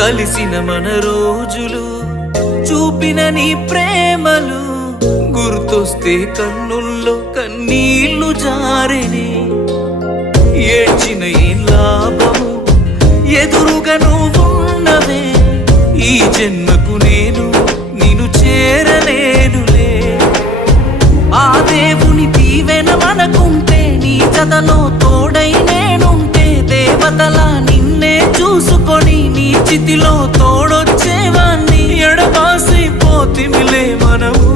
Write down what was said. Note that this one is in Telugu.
కలిసిన మన రోజులు చూపిన నీ ప్రేమలు గుర్తొస్తే కన్నుల్లో కన్నీళ్లు జారెనే. ఏడ్చిన ఏం లాభము ఎదురుగా నువ్వున్నవే, ఈ జన్మకు నేను నిన్ను చేరలేనులే. ఆ దేవుని దీవెన మనకుంటే, నీ జతలో తోడై నేనుంటే, దేవతలా నిన్నే చూసుకొని నీ చితిలో తోడొచ్చేవాణ్ణి. ఎడబాసి పోతిమిలే మనము